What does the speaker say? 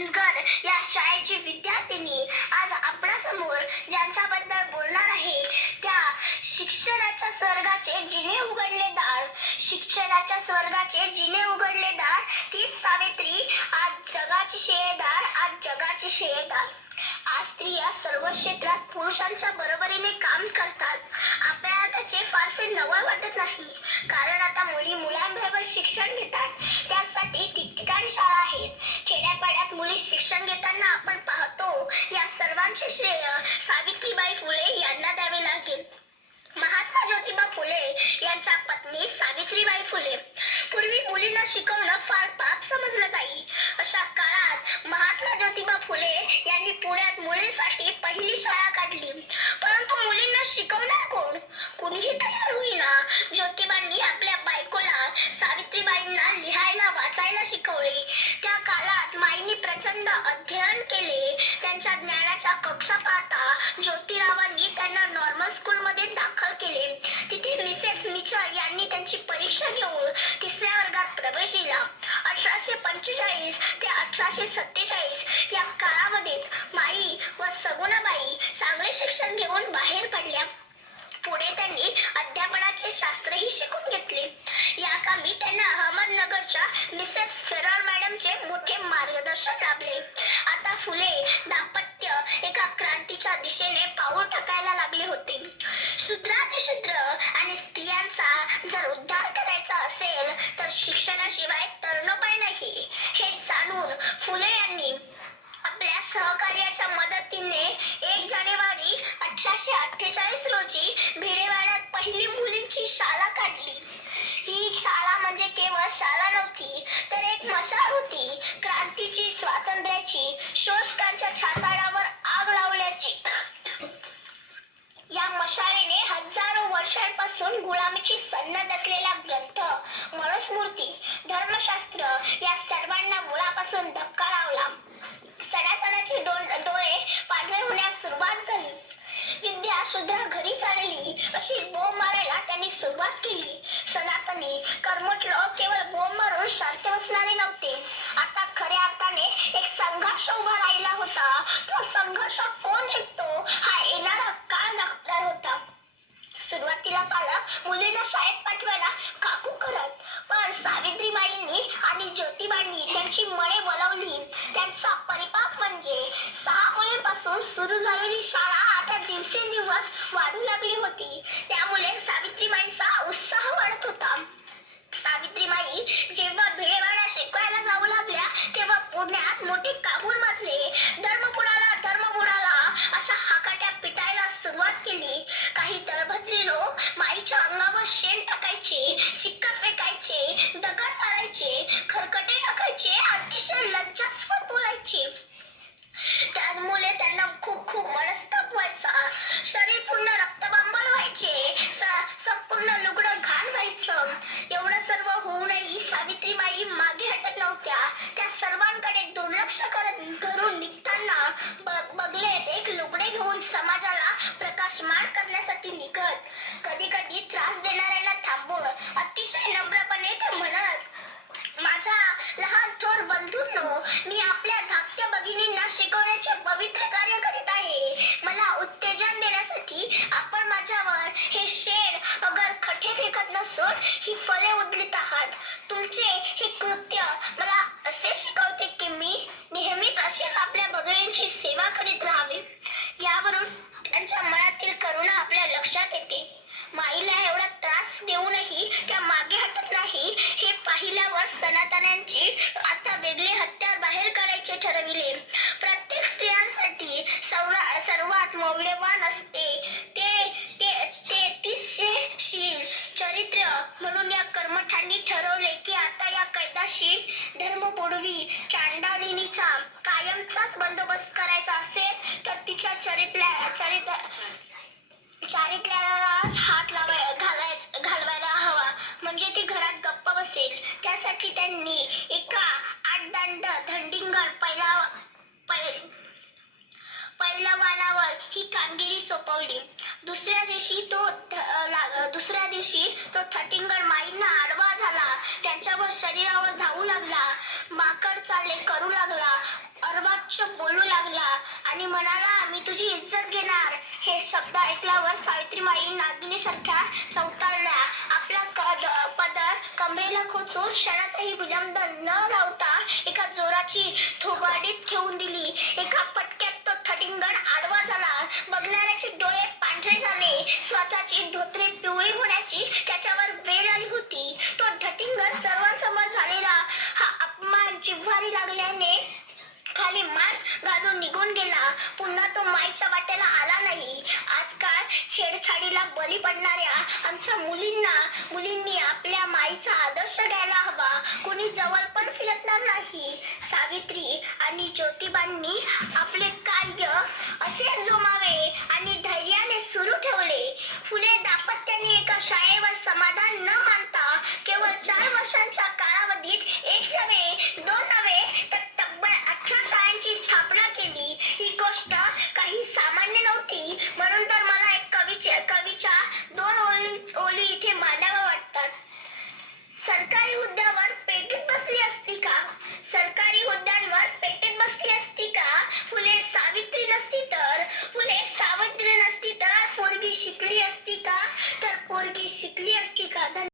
चिंचगड या शाळेची विद्यार्थिनी आज आपणासमोर ज्यांच्याबद्दल बोलणार आहे त्या शिक्षणाच्या स्वर्गाचे जिने उघडले दार. शिक्षणाच्या स्वर्गाचे जिने उघडले दार ती सावित्री आज जगाची शेळेदार आज जगाची शेळेदार. आज स्त्रिया सर्व क्षेत्रात पुरुषांच्या बरोबरीने काम करतात. आपल्याला त्याचे फारसे नवल वाटत नाही. कारण आता मुली मुलांबरोबर शिक्षण घेतात. त्यासाठी ठिकठिकाणी शाळा आहेत. शाळेत मुली शिक्षण घेताना आपण पाहतो या सर्वांचे श्रेय सावित्रीबाई फुले यांना द्यावे लागेल. महात्मा ज्योतिबा फुले यांच्या पत्नी सावित्रीबाई फुले. पूर्वी मुलींना शिकवणं फार पाप समजलं जाई. अशा काळात महात्मा ज्योतिबा फुले यांनी पुण्यात मुलींसाठी पहिली शाळा मिसेस यांनी त्यांची परीक्षा घेऊन तिसऱ्या वर्गात प्रवेश दिला. अठराशे पंचेचाळीस ते अठराशे सत्तेचाळीस या काळामध्ये माई व सगुणाबाई चांगले शिक्षण घेऊन बाहेर पडल्या. पुढे त्यांनी अध्यापनाचे शास्त्रही शिकून घेतले. या कामी त्यांना अहमदनगरच्या मिसेस फेरॉल मॅडमचे मोठे मार्गदर्शन लाभले. आता फुले क्रांतीच्या दिशेने पाऊल टाकायला लागले होते. शूद्रातिशूद्र आणि स्त्रियांचा जर उद्धार करायचा असेल तर शिक्षणाशिवाय तरणोपाय नाही. हे जाणून फुले यांनी आपल्या सहकार्याच्या मदतीने एक जानेवारी अठराशे अठ्ठेचाळीस रोजी भिडेवाड्यात पहिली मुलींची शाळा काढली. ही शाळा म्हणजे केवळ शाळा नव्हती तर एक मशाल होती. क्रांतीची स्वातंत्र्याची शोषकांच्या छाताडावर वर्षांपासून गुलामीची सन्नत असलेला ग्रंथ मनुस्मृती धर्मशास्त्र या सर्वांना मुळापासून धक्का लावला. सनातनाचे डोळे पांढरे होण्यास सुरुवात झाली. विद्या सुद्धा घरी चालली अशी बोंब मारायला त्यांनी सुरुवात केली. सनातनी कर्मठ लोक केवळ बोंब मारून शांत बसणारे नव्हते. आता खऱ्या अर्थाने एक संघर्ष उभा राहिला होता. तो संघर्ष कोण शिकतो हा सुरुवातीला पालक मुलींना शाळेत पाठवायला काकू करत. पण सावित्रीबाईंनी आणि ज्योतिबांनी त्यांची मने बोलावली. त्यांचा परिपाक म्हणजे सहा मुलींपासून सुरू झालेली शाळा आता दिवसेंदिवस वाढू लागली होती. त्यामुळे सावित्रीबाईंचा उत्साह वाढत होता. सावित्रीबाई जेव्हा भिडेवाडा शिकवायला जाऊ लागल्या तेव्हा पुण्यात मोठे काबूर माजले. धर्म शेण टाकायचे चिक्कर फेकायचे दगड मारायचे खरकटे टाकायचे अतिशय लज्जास्पद बोलायचे. त्यामुळे त्यांना खूप खूप मनस्ताप व्हायचा. शरीर पूर्ण रक्तबंबाळ व्हायचे. संपूर्ण लुगडं घाण व्हायचं. एवढं सर्व होऊनही सावित्रीबाई मागे हटत नव्हत्या. त्या सर्वांकडे दुर्लक्ष करत घरून निघताना बग बगलेत एक लुगडे घेऊन समाजाला प्रकाशमान करण्यासाठी निघत. कधी कधी त्रास देणाऱ्यांना थांबून अतिशय नम्रपणे ते म्हणत. माझ्या लहान थोर बंधूंनो मी आपल्या धाकट्या भगिनींना शिकवण्याचे पवित्र कार्य करीत आहे. मला उत्तेजन देण्यासाठी आपण माझ्यावर हे शेण अगर खटे फेकत नसून ही फळे उदलीत आहात. तुमचे हे कृत्य मला असे शिकवते की मी नेहमीच अशीच आपल्या भगिनींची सेवा करीत राहावे. यावरून त्यांच्या मनातील करुणा आपल्या लक्षात येते माईला एवढा त्रास देऊनही त्या मागे हटत नाही हे पाहिल्यावर सनातन्यांची आता वेगळे हत्यार बाहेर करायचे ठरविले. प्रत्येक स्त्रियांसाठी सर्वा- सर्वात मौल्यवान असते. ते ते ते शील चरित्र म्हणून या कर्मठांनी ठरवले की आता या कैदाशी धर्मपूर्वी चांडालिनीचा कायमचाच बंदोबस्त करायचा असेल तर तिच्या चरित्र चरित्र चारित्र्याला हात पैलवानावर ही कामगिरी सोपवली. दुसऱ्या दिवशी तो दुसऱ्या दिवशी तो थटिंगर माईंना आडवा झाला. त्यांच्यावर शरीरावर धावू लागला. माकड चाले करू लागला. अर्वाच्य बोलू लागला आणि म्हणाला मी तुझी इज्जत घेणार. हे शब्द ऐकल्यावर सावित्रीमाई नागिनीसारख्या चौताळल्या आपला कद पदर कमरेला खोचून क्षणाचाही विलंब न लावता एका जोराची थोबाडीत ठेवून दिली. एका पटक रिंगण आडवा झाला. बघणाऱ्याचे डोळे पांढरे झाले. स्वतःची धोत्रे छेडछाडीला बळी पडणाऱ्या आमच्या मुलींना मुलींनी आपल्या माईचा आदर्श घ्यायला हवा. कुणी जवळ पण फिरकणार नाही. सावित्री आणि ज्योतिबांनी आपले कार्य असे जोमा